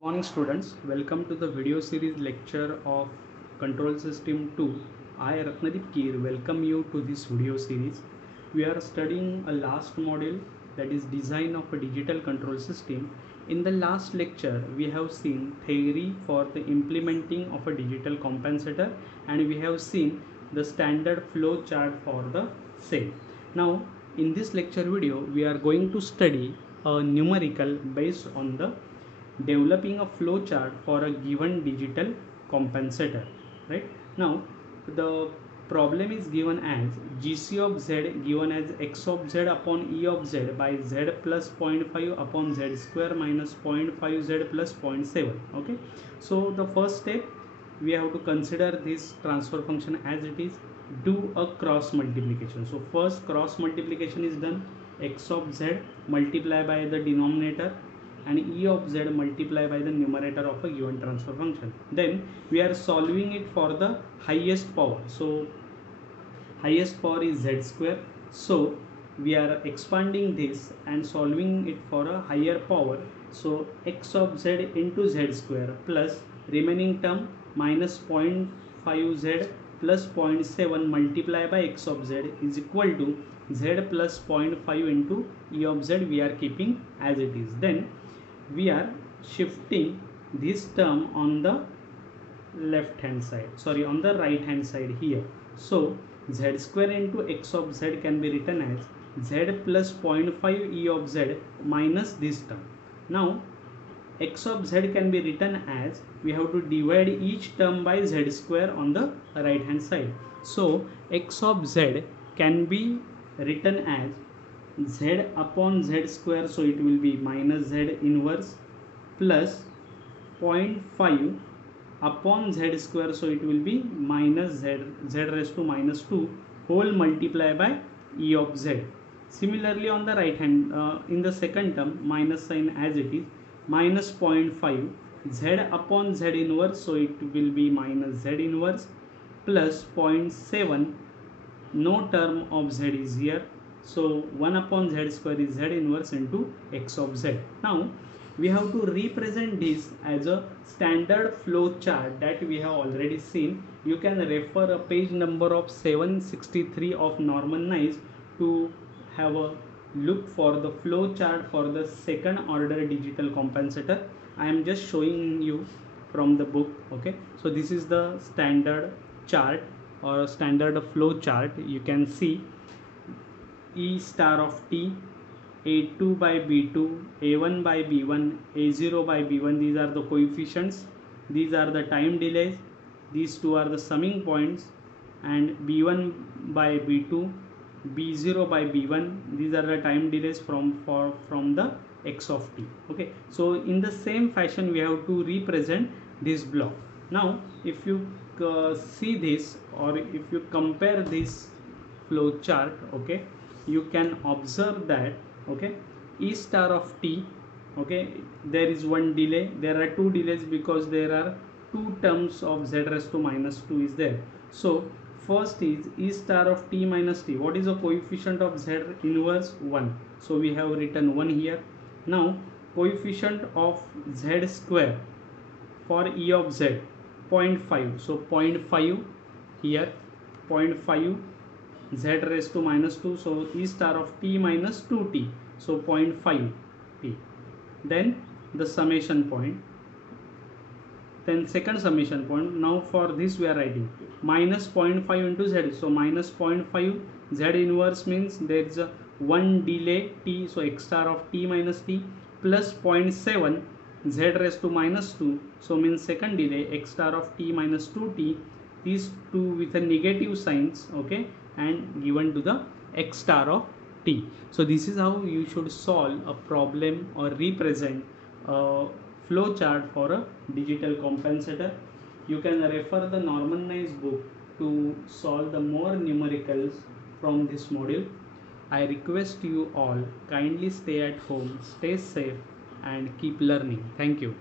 Morning students, welcome to the video series lecture of Control System 2. I Ratnadeep Keer welcome you to this video series. We are studying a last module, that is design of a digital control system. In the last lecture we have seen theory for the implementing of a digital compensator, and we have seen the standard flow chart for the same. Now in this lecture video we are going to study a numerical based on the developing a flow chart for a given digital compensator. Right now the problem is given as gc of z given as x of z upon e of z by z plus 0.5 upon z square minus 0.5 z plus 0.7. Okay, so the first step we have to consider this transfer function as it is, do a cross multiplication. So first cross multiplication is done, x of z multiply by the denominator and e of z multiply by the numerator of a given transfer function. Then we are solving it for the highest power. So highest power is z square. So we are expanding this and solving it for a higher power. So x of z into z square plus remaining term minus 0.5 z plus 0.7 multiply by x of z is equal to z plus 0.5 into e of z we are keeping as it is. Then we are shifting this term on the left hand side, on the right hand side here. So z square into x of z can be written as z plus 0.5 e of z minus this term. Now x of z can be written as, we have to divide each term by z square on the right hand side. So x of z can be written as z upon z square, so it will be minus z inverse plus 0.5 upon z square, so it will be minus z raised to minus 2 whole multiply by e of z. Similarly on the right hand, in the second term minus sign as it is, minus 0.5 z upon z inverse, so it will be minus z inverse plus 0.7, no term of z is here, so 1 upon z square is z inverse into x of z. Now we have to represent this as a standard flow chart that we have already seen. You can refer a page number of 763 of Norman Nice to have a look for the flow chart for the second order digital compensator. I am just showing you from the book. Okay, so this is the standard chart or standard flow chart. You can see E star of t, a2 by b2, a1 by b1, a0 by b1, these are the coefficients, these are the time delays, these two are the summing points, and b1 by b2, b0 by b1, these are the time delays from the x of t. Okay, so in the same fashion we have to represent this block. Now if you see this, or if you compare this flow chart, okay, you can observe that, okay, E star of t, okay, there is one delay, there are two delays because there are two terms of z raised to minus 2 is there. So first is E star of t minus t. What is the coefficient of z inverse? 1, so we have written 1 here. Now coefficient of z square for E of z 0.5, so 0.5 here, 0.5 z raised to minus 2, so E star of t minus 2t, so 0.5 t. Then the summation point, then second summation point. Now for this we are writing minus 0.5 into z, so minus 0.5 z inverse means there is a one delay t, so x star of t minus t, plus 0.7 z raised to minus 2, so means second delay x star of t minus 2t, these two with a negative signs, okay, and given to the x star of t. So this is how you should solve a problem or represent a flow chart for a digital compensator. You can refer the Norman Nice book to solve the more numericals from this module. I request you all kindly stay at home, stay safe and keep learning. Thank you.